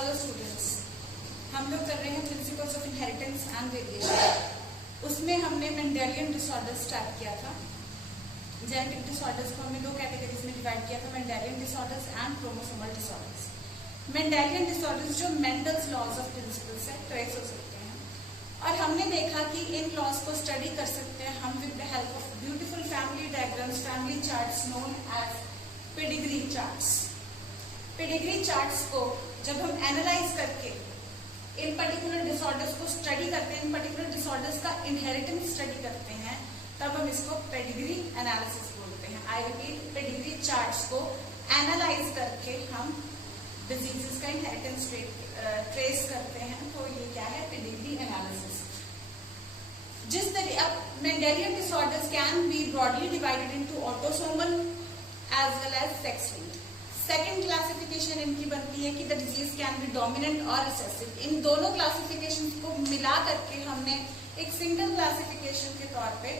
Hello students, हम लोग कर रहे हैं principles of inheritance and variation. उसमें हमने मेंडेलियन डिसऑर्डर्स स्टार्ट किया था। जेनेटिक डिसऑर्डर्स को हमने दो कैटेगरीज में डिवाइड किया था, Mendelian disorders and chromosomal disorders. Mendelian disorders जो मेंडल्स लॉज ऑफ प्रिंसिपल से ट्रेस हो सकते हैं, और हमने देखा कि इन लॉज को स्टडी कर सकते हैं हम with the help of beautiful family diagrams, family charts known as pedigree charts. Pedigree charts को जब हम एनालाइज करके इन पर्टिकुलर डिसऑर्डर्स को स्टडी करते हैं, इन पर्टिकुलर डिसऑर्डर्स का इनहेरिटेंस स्टडी करते हैं, तब हम इसको पेडिग्री एनालिसिस बोलते हैं। आई रिपीट, पेडिग्री चार्ट्स को एनालाइज करके हम डिजीजेस का इनहेरिटेंस ट्रेस करते हैं, तो ये क्या है, पेडिग्री एनालिसिस। जिस तरह अब Mendelian disorders can be broadly divided into autosomal as well as sex linked. Second classification इनकी बनती है कि the disease can be dominant और रिसेसिव। इन दोनों क्लासिफिकेशन को मिला करके हमने एक सिंगल क्लासिफिकेशन के तौर पे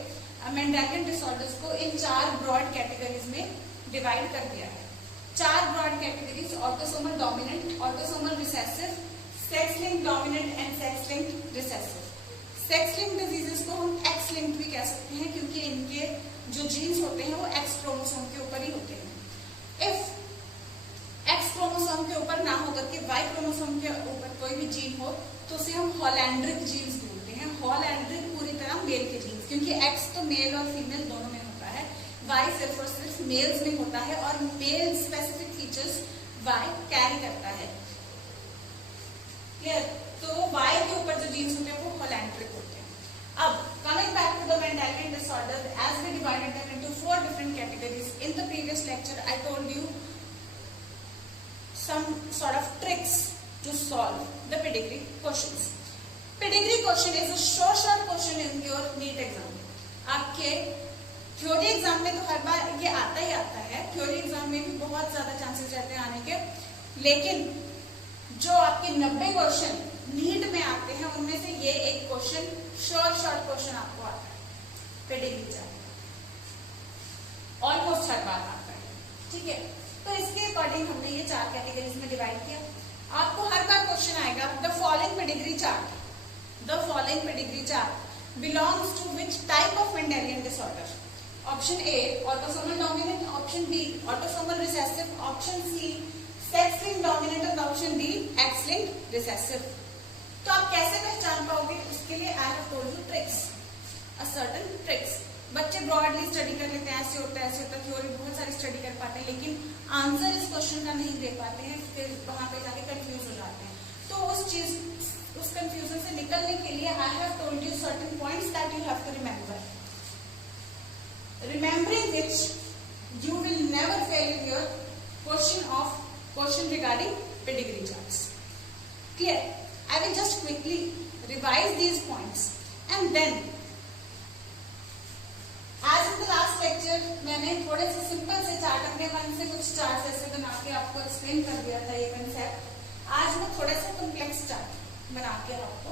मेंडेलियन डिसऑर्डर्स को इन 4 ब्रॉड कैटेगरीज में डिवाइड कर दिया है। 4 broad categories: autosomal dominant, autosomal recessive, sex linked dominant and sex linked recessive. Sex linked diseases को हम एक्स लिंक्ड भी कह सकते हैं, क्योंकि इनके जो जीन्स होते हैं वो एक्स क्रोमोसोम के ऊपर ही होते हैं। इफ एक्स क्रोमोसोम के ऊपर ना होकर के वाई क्रोमोसोम के ऊपर कोई भी जीन हो तो उसे हम हॉलैंड्रिक जीन्स बोलते हैं। हॉलैंड्रिक पूरी तरह मेल के जीन्स, क्योंकि एक्स तो मेल और फीमेल दोनों में होता है, वाई सिर्फ और सिर्फ मेल्स में होता है, और male specific features Y carry करता है। क्लियर? तो वाई के ऊपर जो जीन्स होते हैं वो हॉलैंड्रिक होते हैं। अब coming back to the Mendelian disorder, as we divided them into 4 different categories in the previous lecture, I told you some sort of tricks to solve the pedigree questions. Pedigree question is a short question in your NEET exam. आपके theory exam में तो हर बार ये आता ही आता है, theory exam में भी बहुत ज्यादा चांसेस रहते हैं आने के, लेकिन जो आपके 90 क्वेश्चन नीट में आते हैं उनमें से ये एक क्वेश्चन शॉर्ट क्वेश्चन आपको आता है पेडिग्री चार्ट, ऑलमोस्ट हर बार आता है। ठीक है, तो इसके अकॉर्डिंग हमने ये 4 कैटेगरीज में डिवाइड किया। आपको हर बार क्वेश्चन आएगा, the following pedigree chart belongs to which type of Mendelian disorder? Option A autosomal dominant, option B autosomal recessive, option C sex linked dominant, और option D X linked recessive. तो आप कैसे पहचान पाओगे? उसके लिए I have told you tricks, a certain tricks. बच्चे broadly study कर लेते हैं, ऐसे होता है थ्योरी बहुत सारी स्टडी कर पाते हैं, लेकिन आंसर इस क्वेश्चन का नहीं दे पाते हैं, फिर वहां पे जाके कंफ्यूज हो जाते हैं। तो उस कंफ्यूजन से निकलने के लिए I have told you certain points that you have to remember, remembering which you will never fail in your question regarding pedigree charts. Clear? I will just quickly revise these points and then आज in the last lecture मैंने थोड़े से simple से chart अपने मन से कुछ chart ऐसे बना के आपको एक्सप्लेन कर दिया था ये कंसेप्ट। आज मैं थोड़ा सा कॉम्प्लेक्स चार्ट बना के आपको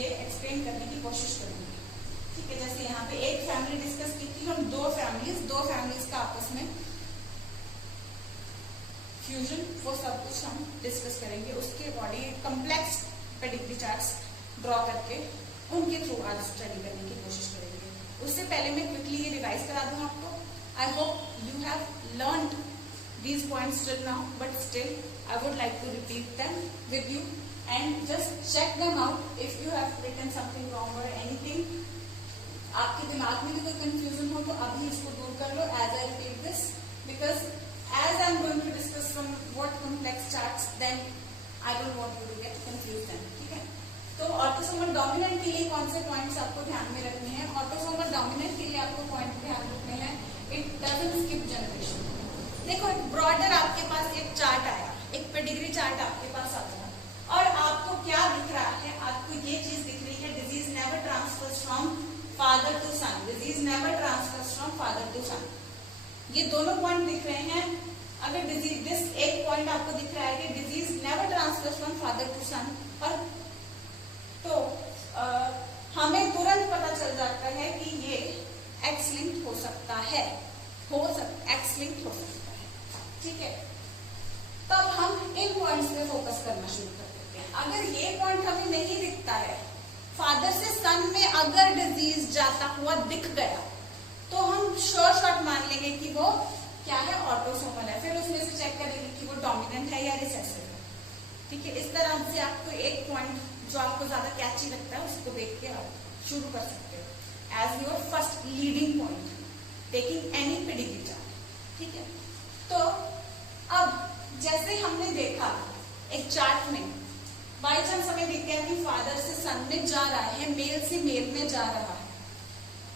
ये एक्सप्लेन करने की कोशिश करूंगी। ठीक है, जैसे यहाँ पे एक फैमिली डिस्कस की थी, हम दो फैमिलीज का आपस में फ्यूजन, वो सब कुछ हम डिस्कस करेंगे। उसके according complex pedigree charts draw करके उनके थ्रू आज स्टडी करने की कोशिश करेंगे। उससे पहले मैं क्विकली ये रिवाइज करा दूं आपको। I hope you have learned these points till now, but still I would like to repeat them with you and just check them out if you have written something wrong और anything. आपके दिमाग में भी कोई confusion हो तो अभी इसको दूर कर लो as I repeat this, because as I am going to discuss from what complex charts, then I don't want you to get confused then. ठीक है, तो ऑटोसोमल डोमिनेंट के लिए कौन से पॉइंट्स आपको ध्यान में रखने हैं? ऑटोसोमल डोमिनेंट के लिए आपको पॉइंट ध्यान रखने हैं, इट डजंट स्किप जनरेशन। देखो, एक ब्रॉडर आपके पास एक चार्ट आया, एक पेडिग्री चार्ट आपके पास आता है, और आपको क्या दिख रहा है? आपको ये चीज दिख रही है, disease never transfers from father to son, disease never transfers from father to son. ये दोनों पॉइंट दिख रहे हैं। अगर डिजीज एक पॉइंट आपको दिख रहा है कि disease never transfers from father to son, और तो हमें तुरंत पता चल जाता है कि ये एक्स लिंक्ड हो सकता है, एक्स लिंक्ड हो सकता है। ठीक है, तब हम इन पॉइंट्स पे फोकस करना शुरू कर देते हैं। अगर ये पॉइंट हमें नहीं दिखता है, फादर से सन में अगर डिजीज जाता हुआ दिख गया तो हम श्योर शॉट मान लेंगे कि वो क्या है, ऑटोसोमल है। फिर उसमें से चेक करेंगे कि वो डोमिनेंट है या रिसेसिव है। ठीक है, इस तरह से आपको एक पॉइंट जो आपको ज्यादा कैची लगता है उसको देख के आप शुरू कर सकते हो as your first leading point taking any pedigree chart. ठीक है, तो अब जैसे हमने देखा एक चार्ट में बाई चांस हमें दिख गया कि फादर से सन में जा रहा है, मेल से मेल में जा रहा है,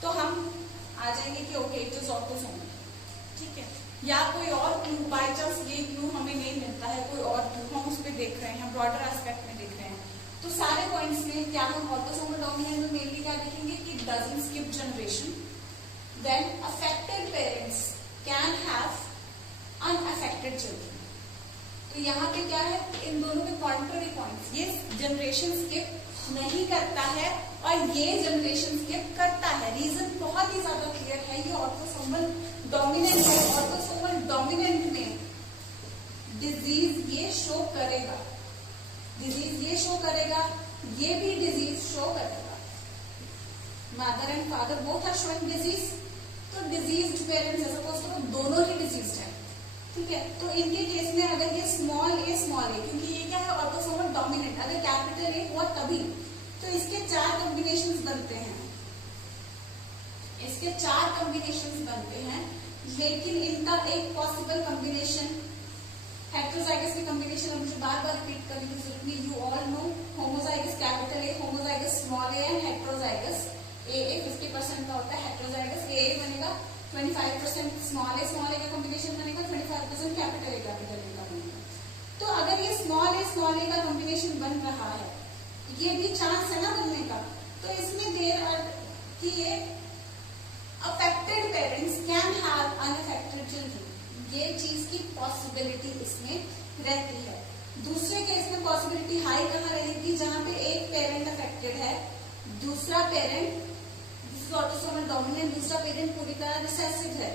तो हम आ जाएंगे कि ओके इट इज ऑटोसोमल। ठीक है, या कोई और क्लू, बाई चांस ये क्लू हमें नहीं मिलता है, कोई और क्लू हम उस पर देख रहे हैं, ब्रॉडर एस्पेक्ट में देख रहे हैं, तो सारे पॉइंट्स में क्या हम ऑटोसोमल डोमिनेंट में मेनली क्या देखेंगे कि doesn't skip generation, then affected parents can have unaffected children. तो यहाँ पे क्या है, इन दोनों के कॉन्ट्ररी पॉइंट्स, ये जनरेशन स्किप नहीं करता है और ये जनरेशन स्किप करता है। रीजन बहुत ही ज्यादा क्लियर है, ये ऑटोसोमल डोमिनेंट है। ऑटोसोमल डोमिनेंट में डिजीज ये शो करेगा, डिजीज ये शो करेगा, ये भी डिजीज शो करेगा। Mother and father both are showing disease, तो डिजीज्ड पेरेंट्स सपोज करो दोनों ही डिजीज्ड है। ठीक है, तो इनके केस में अगर ये स्मॉल ए, क्योंकि ये क्या है ऑटोसोमल डोमिनेंट, अगर कैपिटल ए हुआ तभी, तो इसके 4 कॉम्बिनेशंस बनते हैं, इसके 4 कॉम्बिनेशंस बनते हैं, लेकिन इनका एक पॉसिबल कॉम्बिनेशन हेट्रोजाइगस की कॉम्बिनेशन मुझे बार बार रिपीट करने की जरूरत नहीं, you all know homozygous capital A, homozygous small A and heterozygous A 50% का होता है, हेट्रोजाइगस ए बनेगा 25%, स्मॉल ए का कॉम्बिनेशन बनेगा 25%, कैपिटल ए का बनेगा। तो अगर ये स्मॉल ए का कॉम्बिनेशन बन रहा है, ये भी चांस है ना बनने का, तो इसमें देर आर कि ये affected parents can have unaffected children, ये चीज की पॉसिबिलिटी इसमें रहती है। दूसरे केस में पॉसिबिलिटी हाई कहाँ रहेगी, जहां पे एक पेरेंट अफेक्टेड है, दूसरा पेरेंट ऑटोसोमल डोमिनेंट, दूसरा पेरेंट पूरी तरह रिसेसिव है।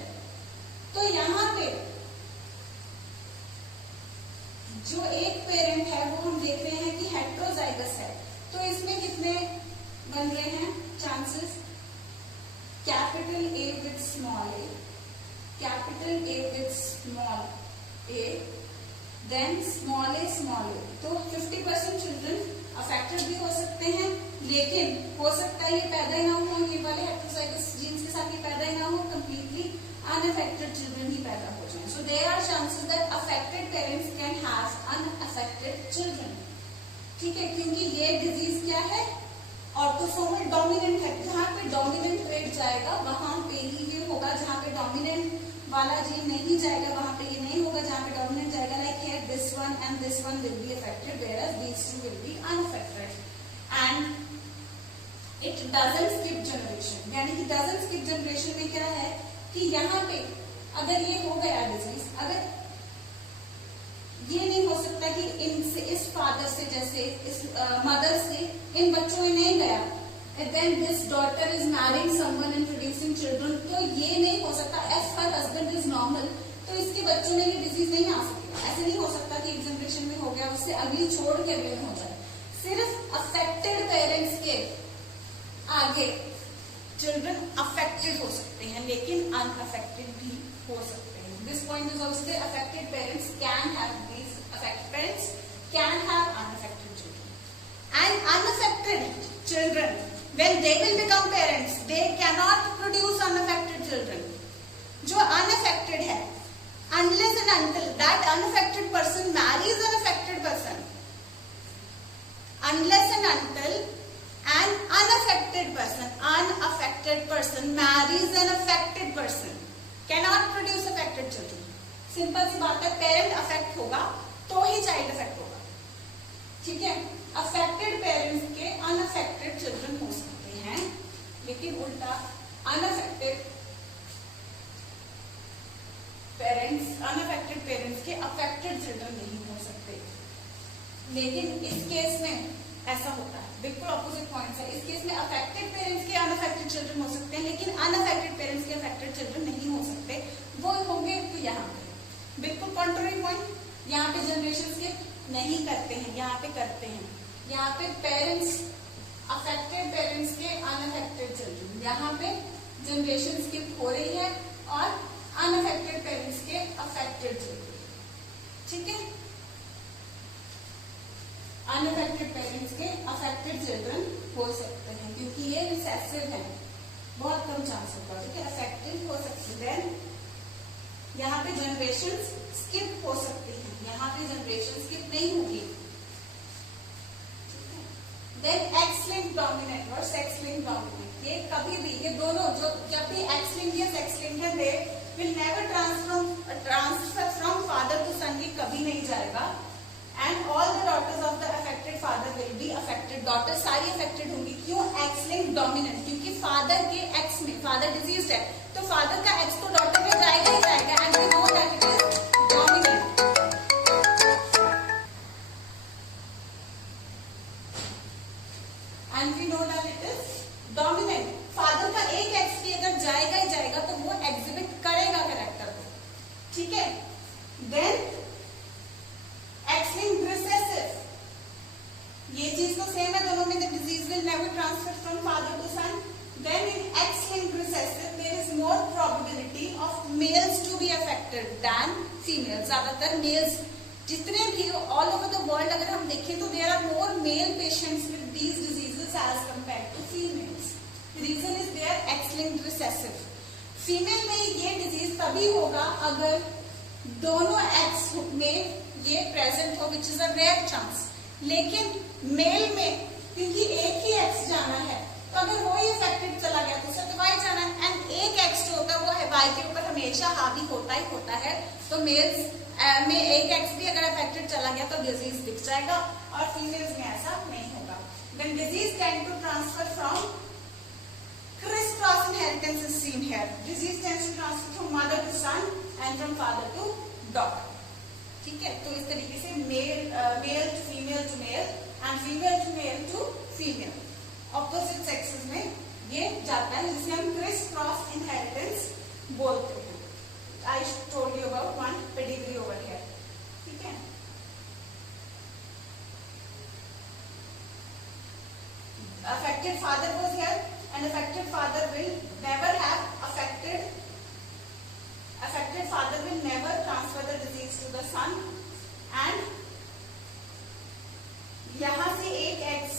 तो यहाँ पे जो एक पेरेंट है वो हम देख रहे हैं कि हेट्रोजाइगस है, तो इसमें कितने बन रहे हैं chances, capital A with small A, capital A with small A, then small A, तो 50% चिल्ड्रन अफेक्टेड भी हो सकते हैं, लेकिन हो सकता है ये पैदा ही ना हो, ये वाले हेट्रोजाइगस जीन्स के साथ ये पैदा ही ना हो, कंप्लीटली अनअफेक्टेड चिल्ड्रन ही पैदा हो जाए। So there are chances that affected parents can have unaffected children. ठीक है, क्योंकि ये डिजीज क्या है, ऑटोसोमल डोमिनेंट है, जहां पे डोमिनेंट ट्रेट जाएगा वहां पे ही ये होगा, जहां पे डोमिनेंट वाला जीन नहीं जाएगा वहां पे ये नहीं होगा, जहां पे डोमिनेंट जाएगा like here this one and this one will be affected whereas these two will be unaffected and it doesn't skip generation. यानी कि डजंट स्किप जनरेशन में क्या है कि यहाँ पे अगर ये हो गया डिजीज, अगर ये नहीं हो सकता कि इनसे, इस फादर से, जैसे इस मदर से इन बच्चों में नहीं गया, then this daughter is marrying someone and producing children, तो ये नहीं हो सकता, as her husband is normal, तो इसके बच्चों में ये डिजीज नहीं आ सकेगा। ऐसे नहीं हो सकता कि एक जनरेशन में हो गया उससे अगली छोड़ के अगले में हो जाए। सिर्फ अफेक्टेड पेरेंट्स के आगे चिल्ड्रन अफेक्टेड हो सकते हैं, लेकिन अनअफेक्टेड भी हो सकते हैं। This point is also there, affected parents can have these, affected parents can have unaffected children and unaffected children when they will become parents they cannot produce unaffected children. जो unaffected है, unless and until that unaffected person marries an affected person, unless and until an unaffected person marries an affected person cannot produce affected children. Simple सी बात है, parent affect होगा तो ही child affect होगा। ठीक है, अफेक्टेड पेरेंट्स के unaffected children हो सकते हैं, लेकिन उल्टा अनअफेक्टेड पेरेंट्स के अफेक्टेड चिल्ड्रन नहीं हो सकते। लेकिन इस केस में ऐसा होता है, बिल्कुल ऑपोजिट पॉइंट्स है। इस केस में अफेक्टेड पेरेंट्स के अनअफेक्टेड चिल्ड्रन हो सकते हैं, लेकिन अनअफेक्टेड पेरेंट्स के अफेक्टेड चिल्ड्रन नहीं हो सकते। वो होंगे तो यहाँ पे बिल्कुल कॉन्ट्ररी पॉइंट। यहाँ पे जनरेशन स्किप नहीं करते हैं, यहाँ पे करते हैं। यहाँ पे पेरेंट्स, अफेक्टेड पेरेंट्स के अनअफेक्टेड चिल्ड्रन, यहाँ पे जनरेशन स्किप हो रही है और अनअफेक्टेड पेरेंट्स के अफेक्टेड चिल्ड्रन, ठीक है। अनअफेक्टेड पेरेंट्स के अफेक्टेड चिल्ड्रन हो सकते हैं क्योंकि ये रिसेसिव है, बहुत कम चांस होगा, ठीक है। अफेक्टेड हो सकते हैं, यहाँ पे जनरेशन स्किप हो सकती है, यहाँ पे जनरेशन स्किप नहीं होगी। देन एक्स लिंक डोमिनेंट और सेक्स लिंक डोमिनेंट, ये कभी भी, ये दोनों जो जब भी एक्स लिंक या सेक्स लिंक है, they will never transfer from father to son, ये कभी नहीं जाएगा। And all the daughters of the affected father will be affected, daughter सारी अफेक्टेड होंगी। क्यों? एक्स लिंक डोमिनेंट, क्योंकि फादर के एक्स में, फादर डिजीज है तो फादर का एक्स तो डॉटर में जाएगा ही जाएगा, and we know that it is dominant. And we know that it is dominant. Father का एक एक्स भी अगर जाएगा ही जाएगा तो वो एग्जिबिट करेगा कैरेक्टर को, ठीक है। देन X-linked recessive, ये चीज तो सेम है दोनों में, the disease will never transfer from father to son. Then in X-linked recessive there is more probability of males to be affected than females. ज्यादातर males, जितने भी all over the world अगर हम देखें तो there are more male patients with these diseases as compared to females. The reason is they are X-linked recessive. Female में ये disease तभी होगा अगर दोनों X में ये प्रेजेंट हो, which is a rare chance. लेकिन मेल में क्योंकि एक ही एक्स जाना है तो अगर वो ही अफेक्टेड चला गया तो उसे वाई जाना है, एंड एक एक्स जो होता है वो है वाई के ऊपर हमेशा हावी होता ही होता है। तो मेल्स में एक एक्स भी अगर अफेक्टेड चला गया तो डिजीज दिख जाएगा, और फीमेल्स में ऐसा नहीं होगा। Then disease tend to transfer from criss cross inheritance is seen here. Disease tends to transfer from mother to son and from father to daughter, ठीक है। तो इस तरीके से male to female to male and female to male to female, opposite sexes में ये जाता है, जिसे हम क्रिस क्रॉस इनहेरिटेंस बोलते हैं। आई told you about one pedigree over here, ठीक है। Affected father was here, and affected father will never have affected father will never transfer the disease to the son, and यहां से एक x,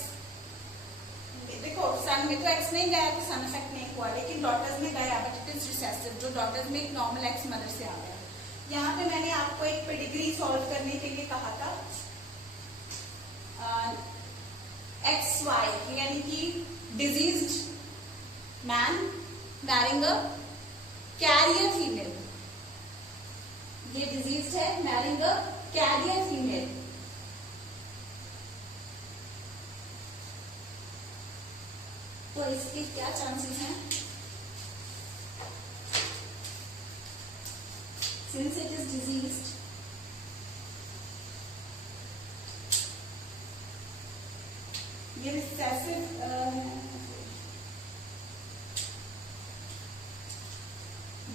देखो सन में तो एक्स नहीं गया तो सन इफेक्ट नहीं हुआ, लेकिन डॉटर्स में गया, बट इट इज रिसेसिव, जो डॉटर्स में एक नॉर्मल एक्स मदर से आ गया। यहाँ पे मैंने आपको एक पेडिग्री सॉल्व करने के लिए कहा था, XY यानी कि डिजीज्ड मैन मैरिंग अ कैरियर फीमेल, ये डिजीज है मैरिंग अ कैरियर फीमेल। तो इसके क्या चांसेस हैं? सिंस इट इज डिजीज्ड, ये रिसेसिव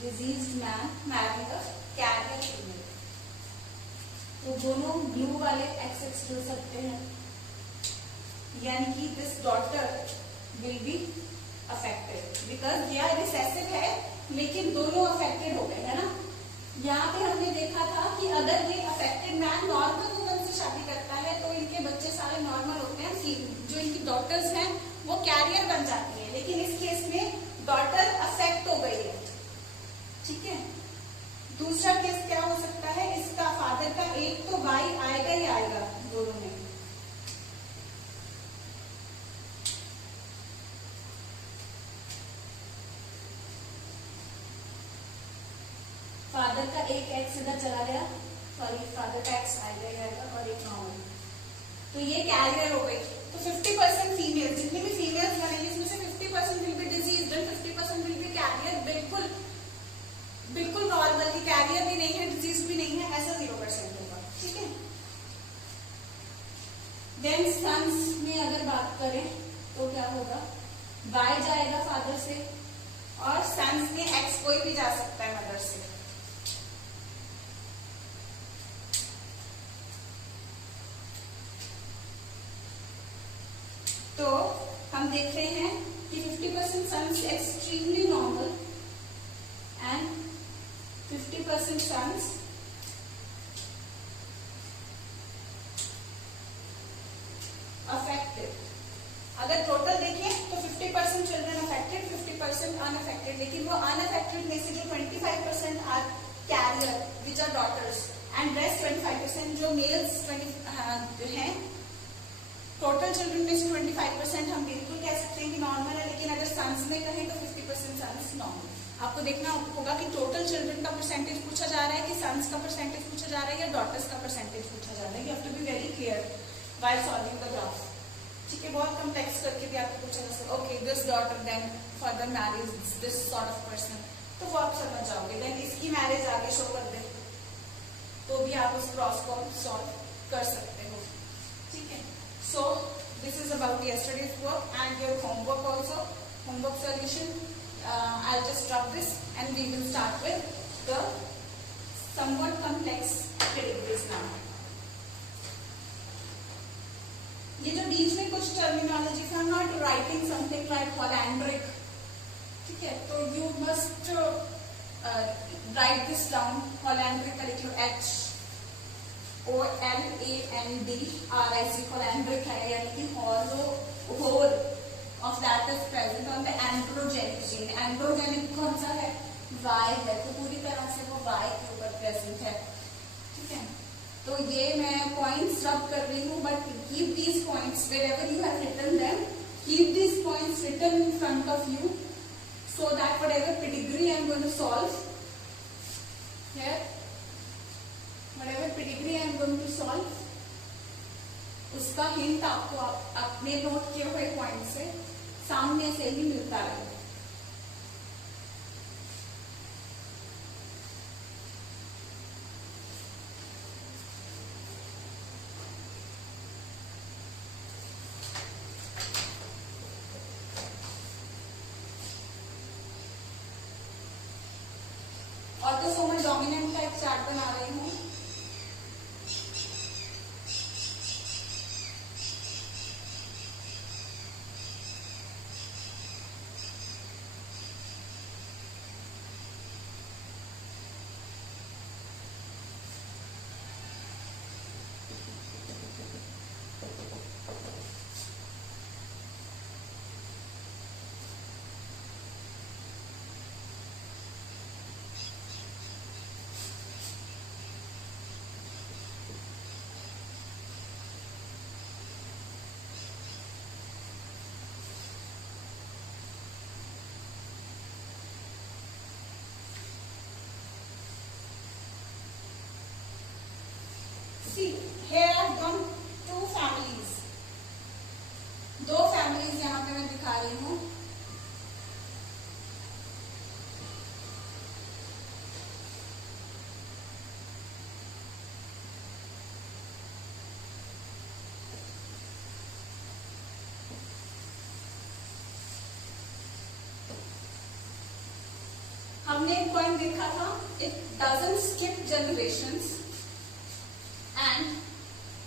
डिजीज्ड मैन मैरिंग अ कैरियर फीमेल, तो दोनों ब्लू वाले एक्सेस जुड़ सकते हैं, यानी कि this daughter will be affected because यह रिसेसिव है, लेकिन दोनों अफेक्टेड हो गए, है ना। यहाँ पे हमने देखा था कि अगर ये अफेक्टेड मैन नॉर्मल वुमन से शादी करता है तो इनके बच्चे सारे नॉर्मल होते हैं, जो इनकी डॉटर्स हैं वो कैरियर बन जाती है, लेकिन इस केस में डॉटर अफेक्ट हो गई है, ठीक है। दूसरा केस क्या हो सकता है, इसका फादर का एक तो वाई आएगा ही आएगा दोनों में, फादर का एक एक्स इधर चला गया, सॉरी फादर का एक्स आएगा और एक नॉर्मल, तो ये कैरियर हो गई। तो 50% फीमेल, जितनी भी फीमेल्स बनेंगी इसमें से 50% will be diseased and 50% will be carrier, बिल्कुल नॉर्मल की कैरियर भी नहीं है, डिजीज भी नहीं है, ऐसा 0% होगा, ठीक है। देन सन्स में अगर बात करें तो क्या होगा, वाई जाएगा फादर से, और सन्स में एक्स कोई भी जा सकता है मदर से, तो हम देख रहे हैं कि 50% sons extremely normal and 50% sons affected. अगर टोटल देखें तो 50% चिल्ड्रन अफेक्टेड, 50% अनअफेक्टेड, लेकिन वो अनअफेक्टेड में से जो 25% are carrier which are daughters and rest 25% जो मेल्स हैं। टोटल चिल्ड्रन में से 25% हम बिल्कुल कह सकते हैं कि नॉर्मल है, लेकिन अगर सन्स में कहें तो 50% सन्स नॉर्मल। आपको देखना होगा कि टोटल चिल्ड्रन का परसेंटेज पूछा जा रहा है कि सन्स का परसेंटेज पूछा जा रहा है या डॉटर्स का परसेंटेज पूछा जा रहा है। You have to be very clear while solving the graph. ठीक है, बहुत कॉम्प्लेक्स करके भी आपको पूछा जा सकता है। Okay, this daughter then further marriage this sort of person, तो वो आप समझ जाओगे। देन इसकी मैरिज आगे शो कर दे तो भी आप उस क्रॉस को सॉल्व कर सकते हो। ठीक है, so this is about yesterday's work and your homework also, homework solution. I'll just drop this and we will start with the somewhat complex categories now. ये जो बीच में कुछ terminology, I'm not writing something like Hollandric, ठीक है, तो you must write this down. Hollandric का लिख लो H OLANDRIC, Hollandric है, यानी कि whole of that is present on the androgenic gene. Androgenic कौन सा है? Y है, तो पूरी तरह से वो Y के ऊपर प्रेजेंट है। ठीक है, तो ये मैं पॉइंट्स रब कर रही हूँ, but keep these points wherever you have written them, keep these points written in front of you so that whatever pedigree I am going to solve here, whatever pedigree I am going to solve, उसका hint आपको अपने note किए हुए point से सामने से ही मिलता है। ऑटोसोमल डोमिनेंट का एक चार्ट बना रही हूँ। See, here I've done two families. दो families यहाँ पे मैं दिखा रही हूँ। हमने एक पॉइंट देखा था, it doesn't skip generations. And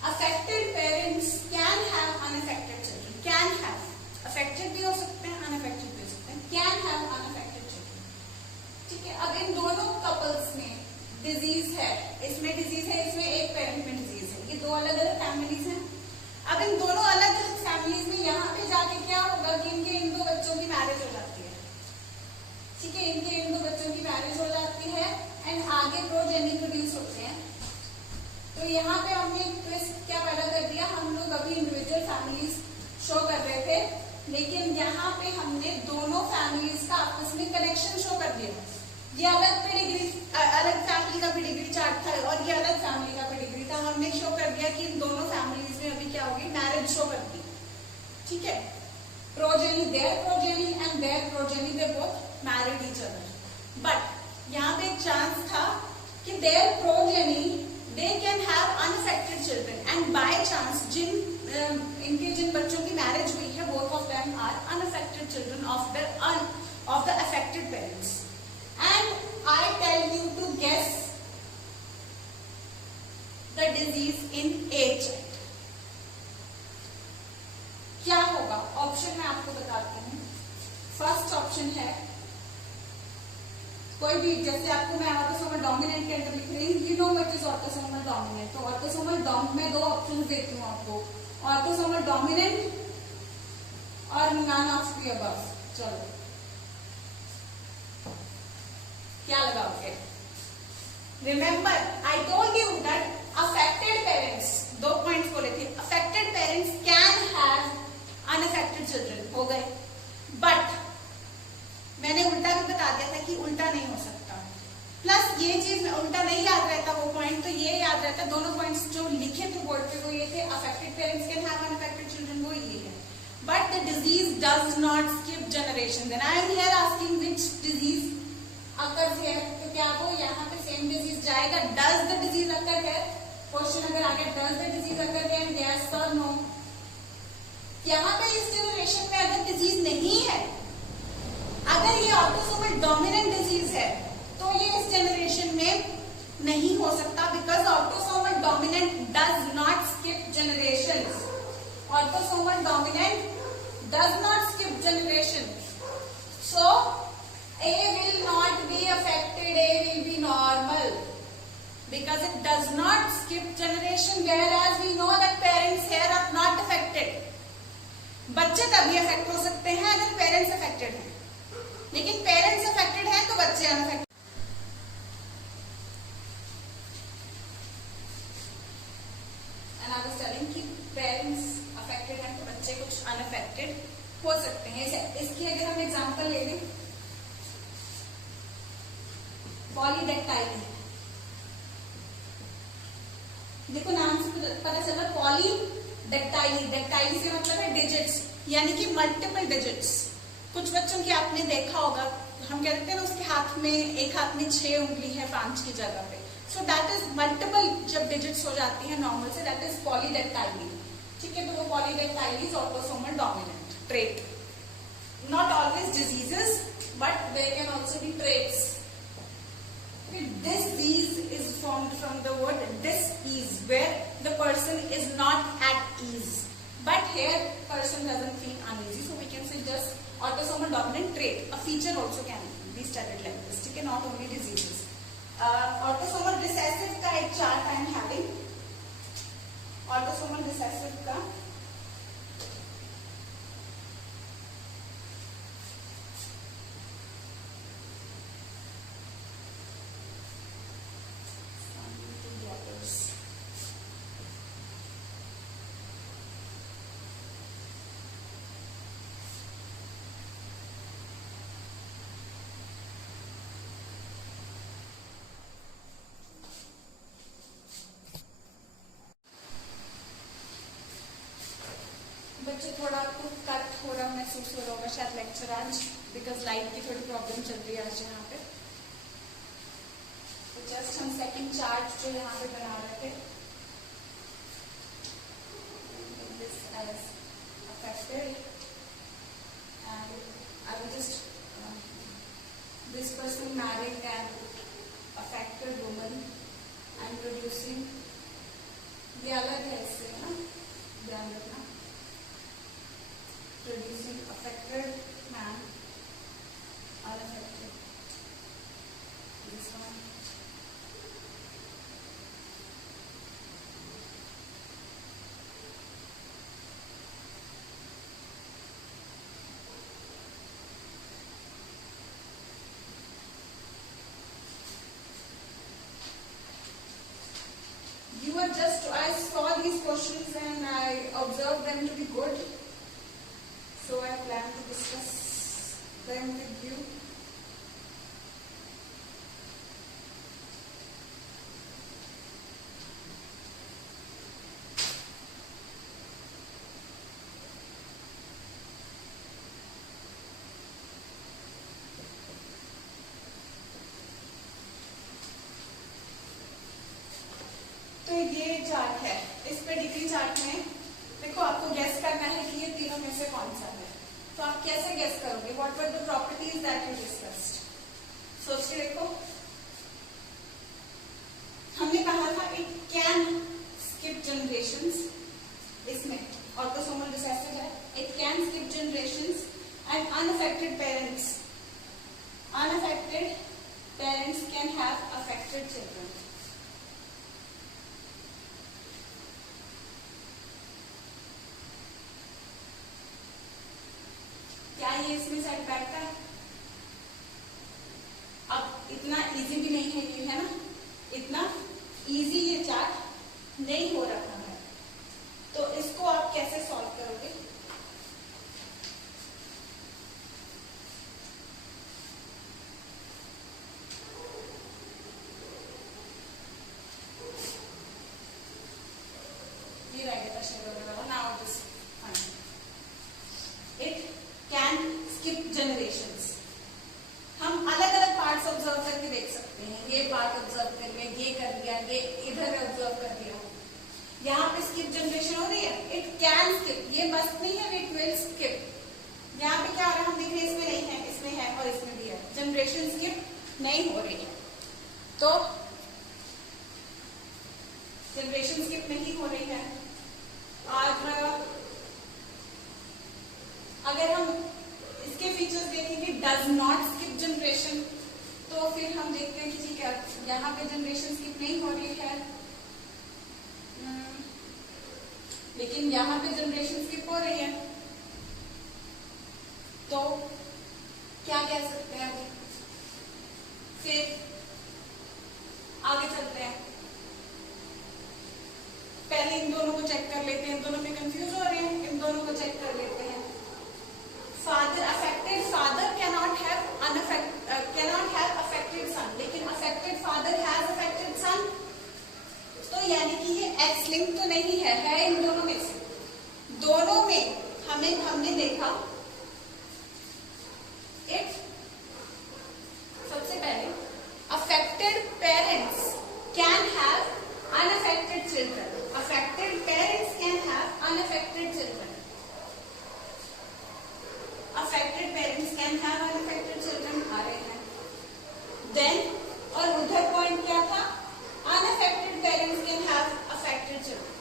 affected parents can have unaffected children. Can have, affected भी हो सकते हैं, unaffected भी हो सकते हैं. Can have unaffected children. ठीक है, अब इन दोनों कपल्स में डिजीज है, इसमें डिजीज है, इसमें एक पेरेंट में डिजीज है, ये दो अलग अलग फैमिलीज हैं। अब इन दोनों अलग अलग फैमिलीज में यहाँ पे जाके क्या होगा कि इनके इन दो बच्चों की मैरिज हो जाती है। ठीक है, इनके इन दो बच्चों की मैरिज हो जाती है एंड आगे प्रोजेनी प्रोड्यूस होते हैं। तो यहाँ पे हमने एक ट्विस्ट क्या पैदा कर दिया, हम लोग अभी इंडिविजुअल फैमिलीज शो कर रहे थे, लेकिन यहाँ पे हमने दोनों फैमिलीज का आपस में कनेक्शन शो कर दिया। ये अलग पेडिग्री, अलग फैमिली का पेडिग्री चार्ट था और ये अलग फैमिली का पेडिग्री था। हमने शो कर दिया कि इन दोनों फैमिलीज में अभी क्या होगी, मैरिज शो कर दी। ठीक है, progeny, their progeny and their progeny, they both married each other. But यहाँ पे एक चांस था कि their progeny they can have unaffected children and by chance इनके जिन बच्चों की मैरिज हुई है both of them are unaffected children of the affected parents and I tell you to guess the disease in a child. क्या होगा? Normally जैसे आपको मैं ऑटोसोमल डोमिनेंट के अंदर लिख रही हूँ, you know what is autosomal dominant. तो ऑटोसोमल मैं दो ऑप्शंस देती हूँ आपको, ऑटोसोमल डोमिनेंट और नन ऑफ द अबव। चलो क्या लगाओगे? Remember I told you that affected parents, दो पॉइंट्स बोले थे, affected parents can have unaffected children, हो गए। बट मैंने उल्टा भी बता दिया था कि उल्टा नहीं हो सकता। प्लस ये चीज उल्टा नहीं याद रहता वो पॉइंट, तो ये याद रहता। दोनों पॉइंट्स जो लिखे थे बोर्ड पे वो ये थे, affected parents can have unaffected children, वो ये है। But the disease does not skip generation. Then I am here asking which disease occurs here, तो क्या वो यहाँ पे सेम डिजीज जाएगा? डज द डिजीज अकर है? क्वेश्चन अगर आ गया डज द डिजीज अकर है, यस और नो। यहाँ पे इस जनरेशन में अगर डिजीज नहीं है, अगर ये ऑटोसोमल डोमिनेंट डिजीज है, तो ये इस जनरेशन में नहीं हो सकता, because autosomal dominant does not skip generations. Autosomal dominant does not skip generation, so A will not be affected, A will be normal because it does not skip generation, whereas we know that parents here are not affected. बच्चे तभी affect हो सकते हैं अगर parents affected हैं, लेकिन parents affected हैं तो बच्चे unaffected. And I was telling कि पेरेंट्स अफेक्टेड हैं तो बच्चे कुछ अनअफेक्टेड हो सकते हैं। इसकी अगर हम एग्जांपल ले लें, पॉलीडेक्टाइली, देखो नाम से पता चला पॉलीडेक्टाइली। डेक्टाइली से मतलब है डिजिट्स, यानी कि मल्टीपल डिजिट्स। कुछ बच्चों की आपने देखा होगा, हम कहते हैं ना उसके हाथ में, एक हाथ में 6 उंगली है 5 की जगह पे, सो दैट इज मल्टीपल जब डिजिट्स हो जाती है नॉर्मल से, दैट इज पॉलीडेक्टाइली। ठीक है, तो वो polydactyly is autosomal dominant trait. Not always diseases, but there can also be traits. Disease is formed from the word dis-ease, where the person is not at ease. But here, person doesn't feel uneasy, so we can say just autosomal dominant trait. A feature also can be studied like this. ठीक है, not only diseases. Autosomal recessive का एक chart I am having. Autosomal recessive का बच्चे थोड़ा आपको cut हो रहा महसूस हो रहा होगा शायद लेक्चर आज, बिकॉज लाइट की थोड़ी प्रॉब्लम चल रही है आज यहाँ पे। तो जस्ट हम सेकंड चार्ट जो यहाँ पे बना रहे थे, this as affected and I will just this person married and affected woman and producing, ये अलग है इससे ना, ध्यान रखना। Producing affected man, unaffected. This one. You are just, I saw these questions and I observed them to be good. So I plan to discuss them with you. तो ये chart है, इस पे डिग्री चार्ट में देखो आपको gas करना है कि ये तीनों में से कौन सा है। तो आप कैसे गैस करोगे? What were the properties that you discussed? सोच के देखो। हमने कहा था इट कैन स्किप जनरेशंस, इसमें ऑटोसोमल रिसेसिव है, it can skip generations and unaffected parents, unaffected parents can have affected children. क्या ये इसमें सेट बैठता है? अब इतना इजी भी नहीं है ये, है ना, इतना इजी ये चार्ट नहीं हो रखा है, तो इसको आप कैसे सॉल्व करोगे? हम अलग अलग पार्ट्स ऑब्जर्व करके देख सकते हैं, ये पार्ट ऑब्जर्व कर लिया, ये कर लिया, ये इधर ऑब्जर्व कर लिया, यहाँ पे स्किप जनरेशन हो रही है, इट कैन स्किप, ये मस्ट नहीं है, इट विल स्किप। यहाँ पे क्या हो रहा है हम देख रहे हैं, इसमें नहीं है, इसमें है और इसमें भी है, जनरेशन स्किप नहीं हो रही है, तो जनरेशन स्किप नहीं हो रही है। और अगर हम इसके फीचर्स देखेंगे डज नॉट स्किप जनरेशन, तो फिर हम देखते हैं कि ठीक है यहाँ पे जनरेशन स्किप नहीं हो रही है, लेकिन यहाँ पे जनरेशन स्किप हो रही है, तो क्या कह सकते हैं? फिर आगे चलते हैं, पहले इन दोनों को चेक कर लेते हैं, दोनों में कंफ्यूज हो रहे हैं, इन दोनों को चेक कर लेते हैं। Father affected, father cannot have affected son, लेकिन affected father has affected son, तो यानी कि ये एक्स लिंक तो नहीं है इन दोनों में से। दोनों में हमने देखा इट, सबसे पहले affected parents can have unaffected children, affected parents can have unaffected children, affected parents can have unaffected children आ रहे हैं। then और उधर पॉइंट क्या था? unaffected parents can have affected children,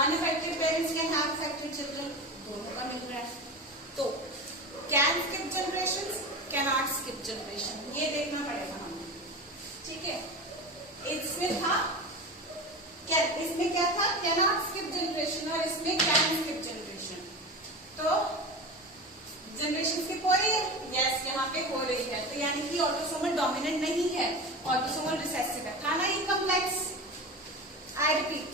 unaffected parents can have affected children, दोनों का मिल रहा है, तो can skip generations, cannot skip generation, ये देखना पड़ेगा हमें, ठीक है। इसमें था क्या, इसमें क्या था? कैनॉट स्किप जनरेशन, और इसमें कैन स्किप जनरेशन, तो जनरेशन स्किप हो रही है, यस यहाँ पे हो रही है, तो यानी कि ऑटोसोमल डोमिनेंट नहीं है, ऑटोसोमल रिसेसिव है। था ना ये कॉम्प्लेक्स? आई रिपीट,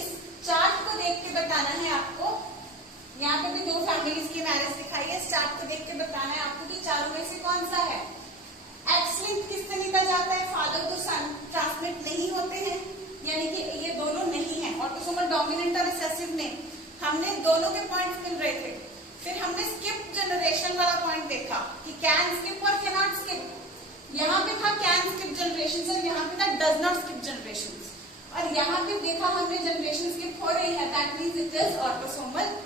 इस चार्ट को देख के बताना है आपको, यहाँ पे भी दो फैमिलीज की मैरिज दिखाई है, इस चार्ट को देख के बताना है आपको कि चारों में से कौन सा है। एक्स लिंक किससे निकल जाता है? फादर टू सन, ट्रांसमिट नहीं होते हैं, यानी कि ये दोनों नहीं है। ऑटोसोमल डोमिनेंट और रिसेसिव में हमने दोनों के पॉइंट्स मिल रहे थे, फिर हमने स्किप जनरेशन वाला पॉइंट देखा कि कैन स्किप और कैन नॉट स्किप। यहाँ पे था कैन स्किप जनरेशन और यहाँ पे था डज नॉट स्किप जनरेशन, और यहाँ पे देखा हमने जनरेशन स्किप हो रही है, that means it is autosomal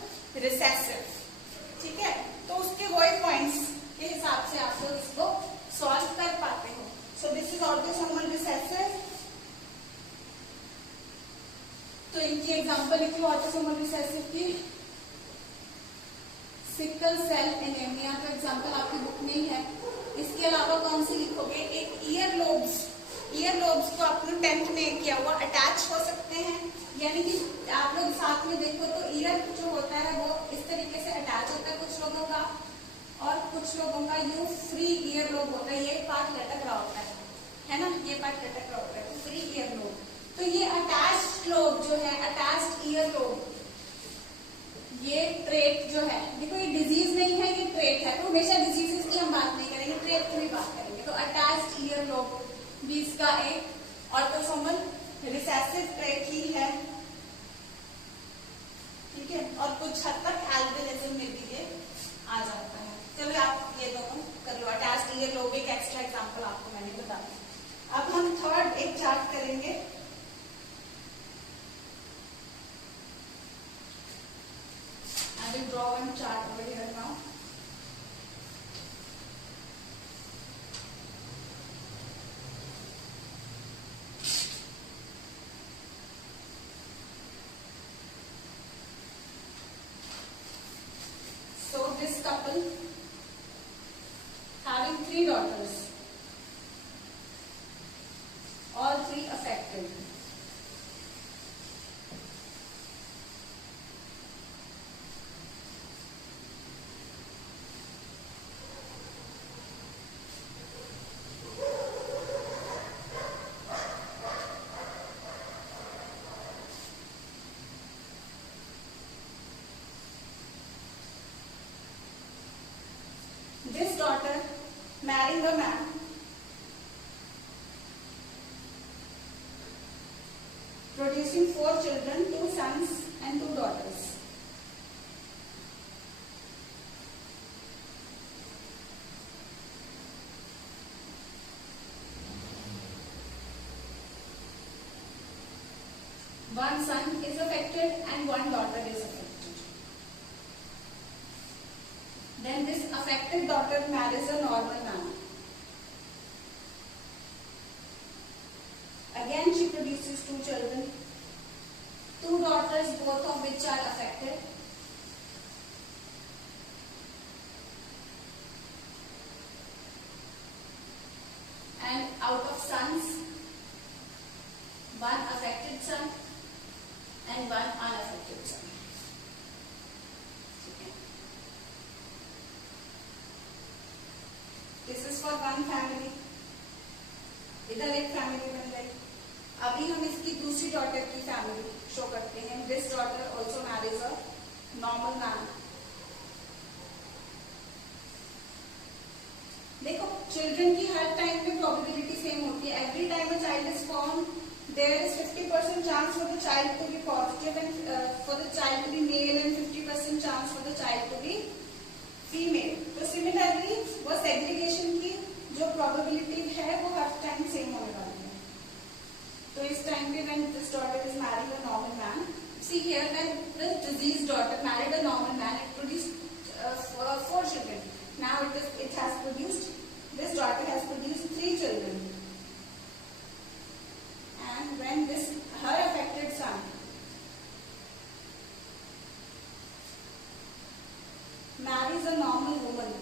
recessive, ठीक है। तो उसके वही पॉइंट्स के हिसाब से आप लोग इसको सॉल्व कर पाते हो। So this is autosomal recessive, तो इनकी एग्जांपल लिखी ऑटोसोमल रिसेसिव की, सिकल सेल एनीमिया का एग्जांपल आपकी बुक में ही है। इसके अलावा कौन सी लिखोगे? एक ईयर लोब्स, ईयर लोब्स को आपने 10th में किया हुआ अटैच हो सकते हैं, यानी कि आप लोग साथ में देखो तो ईयर जो होता है वो इस तरीके से अटैच होता है कुछ लोगों का, और कुछ लोगों का यू फ्री ईयर लोब होता है, ये पार्ट लटक रहा होता है ना, ये पार्ट लटक रहा होता है, तो फ्री ईयर लोब। तो ये अटैच्ड लोब जो है, अटैच्ड ईयर लोब, ये ट्रेट जो है, देखो ये डिजीज नहीं है, ये ट्रेट है, तो हमेशा डिजीजेस की हम बात नहीं करेंगे, ट्रेट की भी बात करेंगे। तो अटैच्ड ईयर लोब भी इसका एक ऑटोसोमल रिसेसिव ट्रेट ही है, ठीक है, और कुछ हद तक एल्बिनिज्म में भी ये आ जाता है। चलो आप ये दोनों कर लो, अटैच्ड ईयर लोब एक एक्स्ट्रा एग्जांपल आपको मैंने बता दिया। अब हम थर्ड एक चार्ट करेंगे, I will draw one chart over here now. So this couple having 3 daughters. affected. This daughter marrying a man producing 4 children, 2 sons and 2 daughters. One son is affected and 1 daughter is affected. Then this affected daughter marries a normal man. Again she produces 2 children, 2 daughters, both of which are affected. And out of sons, 1 affected son and 1 unaffected son. This is for one family. इधर एक family बन गई. अभी हम इसकी दूसरी daughter की family show करते हैं. This daughter also marriage a normal man. देखो चिल्ड्रन की हर टाइम पे प्रोबेबिलिटी सेम होती है. Every time a child is form there is 50% chance for the child to be positive and for the child to be male and 50% chance for the child to be female. तो similarly वो segregation की जो probability है वो हर time same होने वाली है. तो इस टाइम पे when this daughter is married a normal man, see here when the disease daughter married a normal man, it produced 4 children. Now it has produced, this daughter has produced 3 children. And when this her affected son marries a normal woman,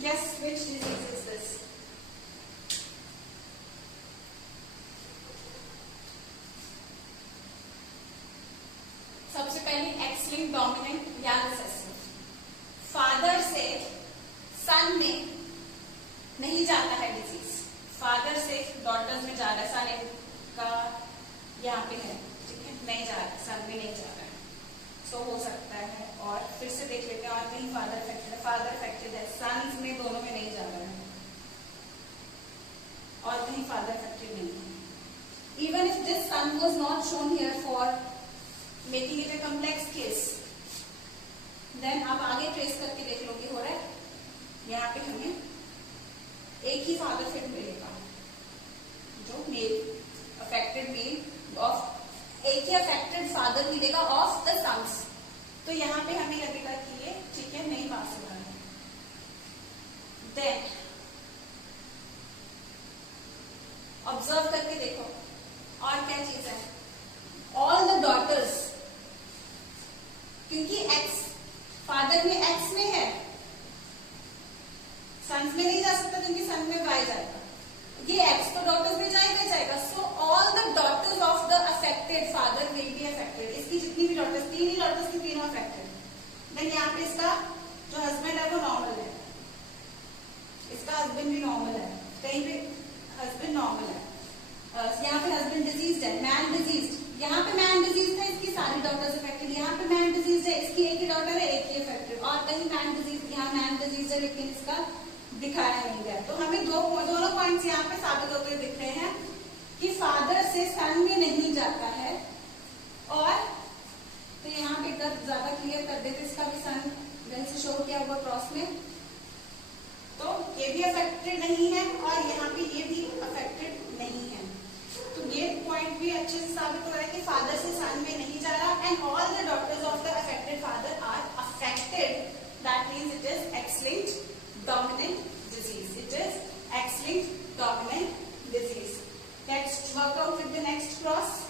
guess which disease is this? सबसे पहले x linked dominant या recessive. Father से सन में नहीं जाता है disease, father से daughters में जा रहा है. सन का यहाँ पे है, ठीक है, नहीं जा रहा है, सन में नहीं जा रहा है. सो हो सकता है. और फिर से देख लेते हैं और कहीं फादर अफेक्टेड है, फादर अफेक्टेड है, सन्स में दोनों में नहीं जा रहा है, और कहीं फादर अफेक्टेड नहीं है. Even if this son was not shown here for making it a complex case, then आप आगे ट्रेस करके देख लो कि हो रहा है. यहाँ पे हमें एक ही फादर फिर मिलेगा, जो मेल अफेक्टेड मेल ऑफ एक ही अफेक्टेड फादर मिलेगा ऑफ द सन्स. तो यहाँ पे हमें लगेगा कि ये ठीक है, नहीं पॉसिबल है. देन ऑब्जर्व करके देखो और क्या चीज है. ऑल द डॉटर्स, क्योंकि एक्स फादर में एक्स में है, सन्स में नहीं जा सकता क्योंकि सन में वाई जाएगा. ये एक्स तो डॉटर्स में जाएगा. So all the daughters of the affected father will be affected. इसकी जितनी भी डॉटर्स, 3 ही डॉटर्स की तीनों अफेक्टेड. देन यहाँ पे इसका जो हस्बैंड है वो नॉर्मल है, इसका हस्बैंड भी नॉर्मल है, कहीं पे हस्बैंड नॉर्मल है. यहाँ पे हस्बैंड डिजीज है, मैन डिजीज. यहाँ पे मैन डिजीज है, इसकी सारी डॉटर्स अफेक्टेड. यहाँ पे मैन डिजीज है, इसकी एक ही डॉटर है, एक ही अफेक्टेड. और कहीं मैन डिजीज, यहाँ मैन डिजीज है लेकिन इसका दिखाया नहीं गया. तो हमें दोनों पॉइंट्स यहाँ पे साबित होते दिख रहे हैं कि फादर से सन में नहीं जाता है. और तो यहाँ पे इधर ज्यादा क्लियर कर देते, इसका भी सन जैसे शो किया हुआ क्रॉस में, तो ये भी अफेक्टेड नहीं है और यहाँ पे ये भी अफेक्टेड नहीं है. तो ये पॉइंट भी अच्छे से साबित हो रहा है कि फादर से सन में नहीं जा रहा. And all the daughters of the affected father are affected. That means it is X linked dominant disease. It is distinct dominant disease. Let's work out with the next cross.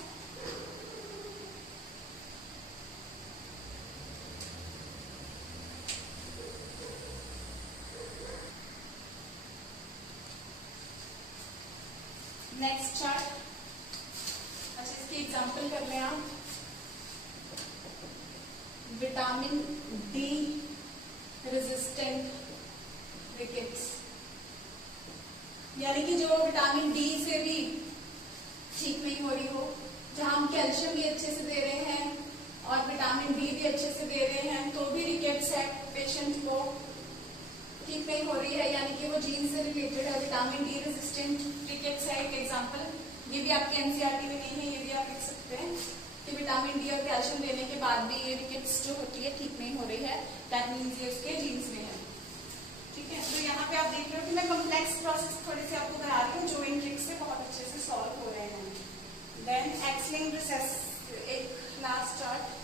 Next chart, अच्छा इसकी example कर लें आप। Vitamin D resistant rickets, यानी कि जो vitamin D से भी ठीक नहीं हो रही हो, जहां हम कैल्शियम भी अच्छे से दे रहे हैं और विटामिन डी भी अच्छे से दे रहे हैं, तो भी रिकेट्स है, पेशेंट को ठीक नहीं हो रही है, यानी कि वो जीन से रिलेटेड है। विटामिन डी रेजिस्टेंट रिकेट्स है एक एग्जांपल। ये भी आपके एनसीईआरटी में नहीं है, ये भी आप लिख सकते हैं कि विटामिन डी और कैल्शियम लेने के बाद भी ये रिकेट्स जो होती है ठीक नहीं हो रही है, दैट मीन्स ये उसके जीन्स में है। ठीक है, तो यहाँ पे आप देख रहे हो कि मैं कॉम्प्लेक्स प्रोसेस थोड़े से आपको करा रही हूँ जो इन ट्रिक्स से बहुत अच्छे से सॉल्व हो रहे हैं। देन एक्स-लिंक्ड रिसेसिव, एक last chart.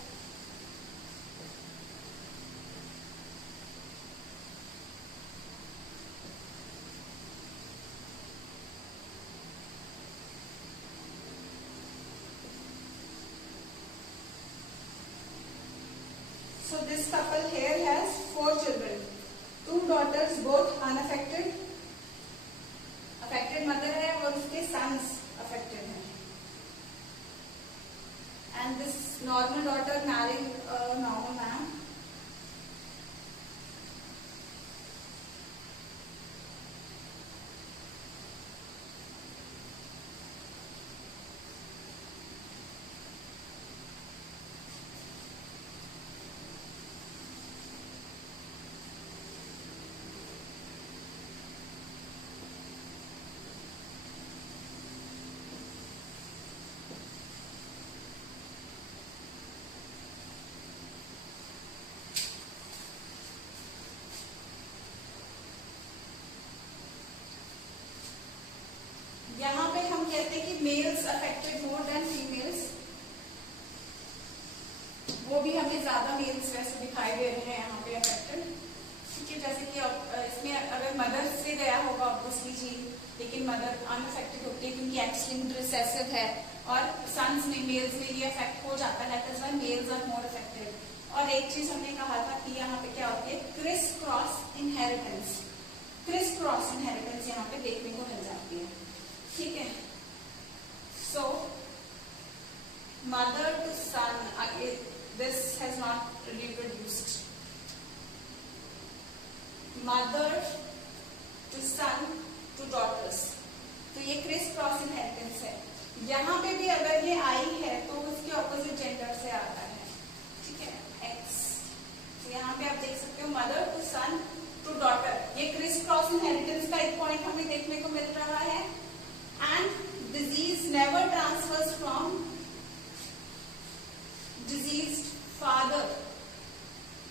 So this couple here has 4 children, 2 daughters, both unaffected, affected mother है और उसके sons affected हैं, and this normal daughter married a normal man. यहाँ पे हम कहते हैं कि males affected more than females, वो भी हमें ज्यादा मेल्स वैसे दिखाई दे रहे हैं यहाँ पे अफेक्टेड। ठीक है, जैसे कि इसमें अगर मदर से गया होगा ऑब्वियसली जीन, लेकिन मदर अनअफेक्टेड होती है क्योंकि एक्स-लिंक्ड रिसेसिव है, और सन्स में, मेल्स में ये अफेक्ट हो जाता है, that is why males are more affected. और एक चीज हमने कहा था कि यहाँ पे क्या होती है, criss cross inheritance, criss cross inheritance यहाँ पे देखने को मिल जाती है। ठीक है, so mother to son, this has not reproduced, mother to son to daughters, तो ये क्रिस क्रॉस इनहेरिटेंस है। यहाँ पे भी अगर ये आई है तो उसके ऑपोजिट जेंडर से आता है। ठीक है, एक्स, तो यहाँ पे आप देख सकते हो mother to son to daughter, ये क्रिस क्रॉस इनहेरिटेंस का एक पॉइंट हमें देखने को मिल रहा है। And disease never transfers from diseased father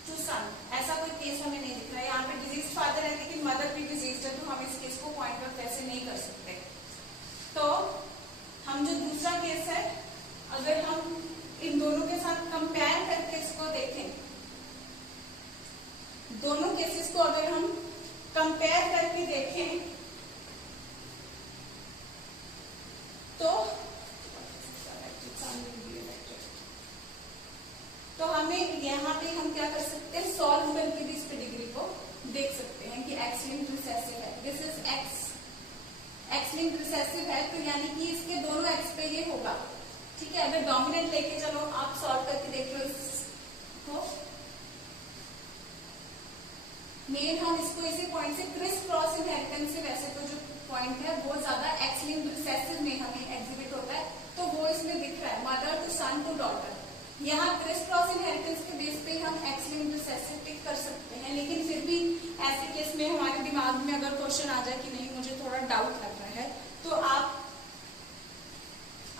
to son, ऐसा कोई केस हमें नहीं दिख रहा है। यहाँ पे डिजीज फादर है लेकिन मदर भी डिजीज है, तो हम इस केस को पॉइंट आउट वैसे नहीं कर सकते। तो हम जो दूसरा केस है, अगर हम इन दोनों के साथ कंपेयर करके इसको देखें, दोनों केसेस को अगर हम कंपेयर करके देखें तो हमें यहाँ पे हम क्या कर सकते हैं, सॉल्व करके भी इस पेडिग्री को देख सकते हैं कि एक्स-लिंक्ड रिसेसिव है, दिस इज एक्स-लिंक्ड रिसेसिव है, तो यानी कि इसके दोनों एक्स पे ये होगा। ठीक है, अगर डोमिनेंट लेके चलो आप सॉल्व करके देख लो इसको, मेन हम इसको इसी पॉइंट से क्रिस क्रॉस इनहेरिटेंस से, वैसे तो जो पॉइंट है वो ज्यादा एक्स-लिंक्ड रिसेसिव में हमें एग्जिबिट होता है, तो वो इसमें दिख रहा है, mother to son to daughter. यहाँ क्रिस क्रॉस इनहेरिटेंस के बेस पे हम एक्स-लिंक्ड रिसेसिव टिक कर सकते हैं, लेकिन फिर भी ऐसे केस में हमारे दिमाग में अगर क्वेश्चन आ जाए कि नहीं मुझे थोड़ा डाउट लग रहा है, तो आप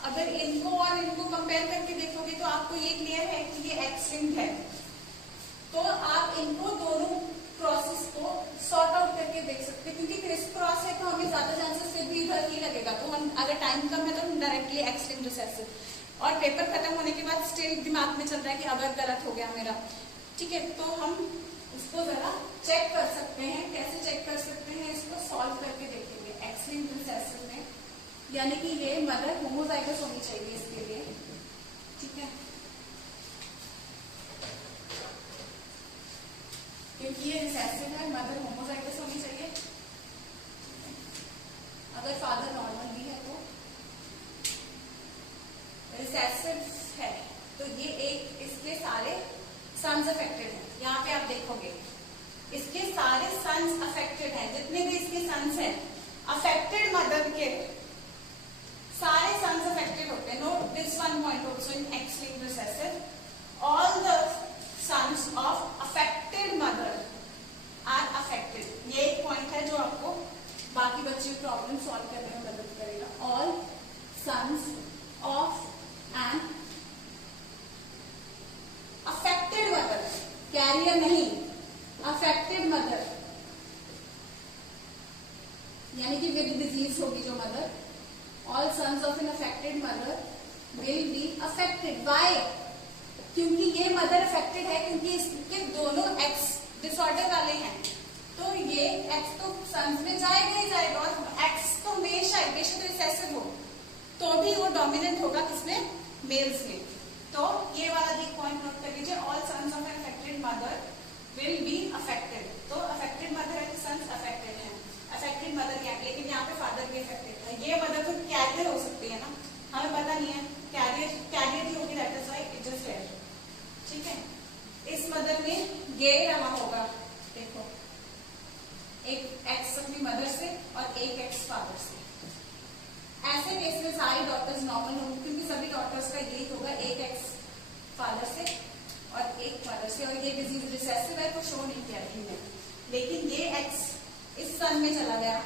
अगर इनको और इनको कंपेयर करके देखोगे तो आपको ये क्लियर है कि ये एक्स-लिंक्ड है, तो आप इनको दोनों क्रॉसेस को सॉर्ट आउट करके देख सकते हैं, क्योंकि क्रिस क्रॉस है तो हमें ज्यादा चांसेस फिर भी इधर ही लगेगा, तो हम अगर टाइम कम है तो हम डायरेक्टली एक्स-लिंक्ड रिसेसिव, और पेपर खत्म होने के बाद स्टिल दिमाग में चल रहा है कि अगर गलत हो गया मेरा, ठीक है, तो हम उसको जरा चेक कर सकते हैं। कैसे चेक कर सकते हैं, इसको सॉल्व करके देखेंगे। एक्स यानी कि ये मदर होमोजाइगस होनी चाहिए इसके लिए, ठीक है, क्योंकि ये रिसेसिव है, मदर होमोजाइगस होनी चाहिए। अगर फादर नॉर्मल भी है तो रिसेसिव है, तो ये एक इसके सारे सन्स अफेक्टेड हैं। यहाँ पे आप देखोगे इसके सारे सन्स अफेक्टेड हैं, जितने भी इसके सन्स हैं अफेक्टेड मदर के सारे सन्स अफेक्टेड होते हैं। Note this one point also in X-linked recessive, all the sons of affected mother are affected. ये एक पॉइंट है जो आपको बाकी बच्चों की प्रॉब्लम सॉल्व करने में मदद करेगा। All sons of an affected mother, carrier नहीं, अफेक्टेड मदर, यानी कि विद डिजीज होगी जो mother, all sons of an affected mother will be affected. Why? क्योंकि ये मदर अफेक्टेड है, क्योंकि इसके दोनों एक्स डिसऑर्डर वाले हैं, तो ये एक्स तो सन्स में जाएगा ही जाएगा, और एक्स तो बेशक रिसेसिव हो तो भी वो डोमिनेंट होगा किसमें? मेल्स में। तो ये वाला एक पॉइंट नोट कर लीजिए, all sons of an affected mother will be affected. तो अफेक्टेड मदर है तो सन्स अफेक्टेड है, अफेक्टेड मदर क्या है, लेकिन यहाँ पे फादर भी अफेक्टेड है। ये मदर तो कैरियर हो सकती है ना, हमें पता नहीं है, कैरियर ही होगी, that is why it is fair, ठीक है। इस मदर में गे रहा होगा, देखो एक एक्स अपनी मदर से और एक एक्स फादर से। ऐसे केस में सारी डॉटर्स नॉर्मल होंगी, क्योंकि सभी डॉटर्स का यही होगा, एक एक्स फादर से और एक मदर से, और ये डिजीज रिसेसिव है तो शो नहीं किया इनने, लेकिन ये एक्स इस सन में चला गया,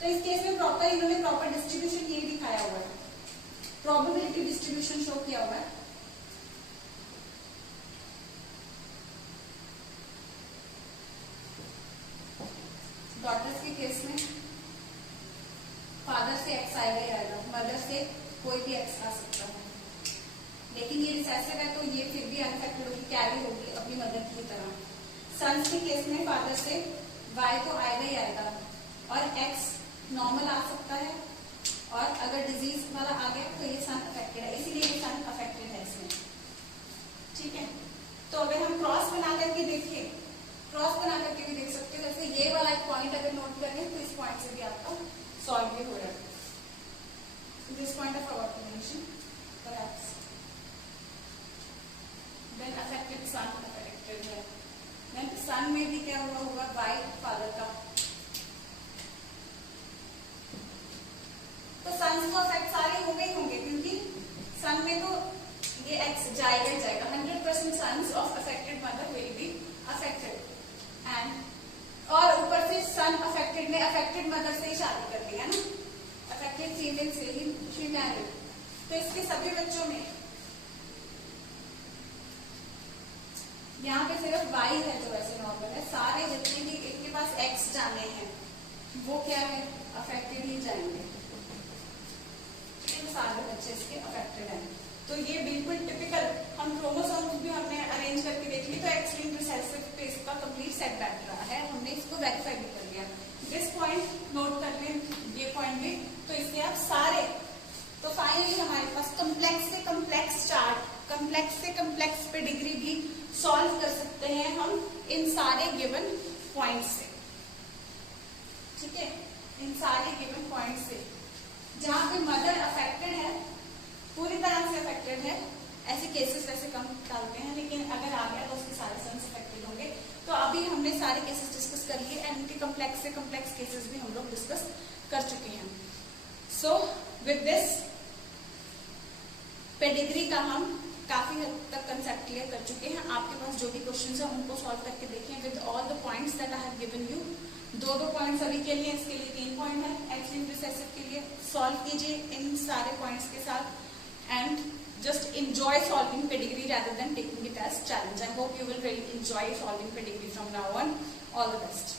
तो इस केस में प्रॉपर इन्होंने प्रॉपर डिस्ट्रीब्यूशन ये दिखाया हुआ है, प्रोबेबिलिटी डिस्ट्रीब्यूशन शो किया हुआ है। डॉटर्स के केस में फादर से एक्स आएगा ही आएगा, मदर से कोई भी एक्स आ सकता है, लेकिन ये रिसेसिव है तो ये फिर भी अनअफेक्टेड होगी, कैरी होगी अपनी मदर की तरह। सन्स के केस में फादर से वाई तो आएगा ही आएगा, और एक्स नॉर्मल आ सकता है, और अगर डिजीज वाला आ गया तो ये सन अफेक्टेड है, इसीलिए ये सन अफेक्टेड है इसमें, ठीक है। तो अगर हम क्रॉस बना करके देखिए, क्रॉस बना करके भी देख सकते हो, जैसे ये वाला एक पॉइंट अगर नोट करें तो इस पॉइंट से भी आपका सॉल्व भी हो रहा है। This point of approximation perhaps then affected son affected है, देन सन में भी क्या हुआ होगा, बाय फादर का, तो सन्स को अफेक्ट सारे हो गए होंगे, क्योंकि सन में तो ये एक्स जाएगा ही जाएगा। 100% sons of affected mother will be affected, and और ऊपर से सन अफेक्टेड ने अफेक्टेड मदर से ही शादी कर लिया ना, अफेक्टेड फीमेल से ही शी मैरिड, तो इसके सभी बच्चों में यहाँ पे सिर्फ वाई है जो वैसे नॉर्मल है, सारे जितने भी इनके पास एक्स जाने हैं वो क्या है, अफेक्टेड ही जाएंगे, सारे बच्चे इसके अफेक्टेड हैं। तो ये बिल्कुल टिपिकल, हम क्रोमोसोम्स भी हमने अरेंज करके देख ली, तो X-linked रिसेसिव पे इसका कंप्लीट सेट बैठ रहा है, हमने इसको वेरीफाई भी कर लिया। दिस पॉइंट नोट कर लें, ये पॉइंट भी, तो इसके आप सारे, तो फाइनली हमारे पास कम्प्लेक्स से कम्प्लेक्स चार्ट, कम्प्लेक्स से कम्प्लेक्स पेडिग्री भी सॉल्व कर सकते हैं हम इन सारे गिवन पॉइंट से, ठीक है, इन सारे गिवन पॉइंट से। जहां पे मदर अफेक्टेड है, पूरी तरह से अफेक्टेड है, ऐसे केसेस वैसे कम डालते हैं, लेकिन अगर आ गया तो उसके सारे सन्स अफेक्टेड होंगे। तो अभी हमने सारे केसेस डिस्कस कर लिए, एंड उनके कम्प्लेक्स से कम्प्लेक्स केसेस भी हम लोग डिस्कस कर चुके हैं। सो विद दिस पेडिग्री का हम काफी हद तक कंसेप्ट क्लियर कर चुके हैं। आपके पास जो भी क्वेश्चंस है उनको सॉल्व करके देखें with all the points that I have given you. दो पॉइंट्स अभी के लिए, इसके लिए 3 पॉइंट है, X-linked रिसेसिव के लिए सॉल्व कीजिए इन सारे पॉइंट्स के साथ, and just enjoy solving pedigree rather than taking it as challenge. I hope you will really enjoy solving pedigree from now on. All the best.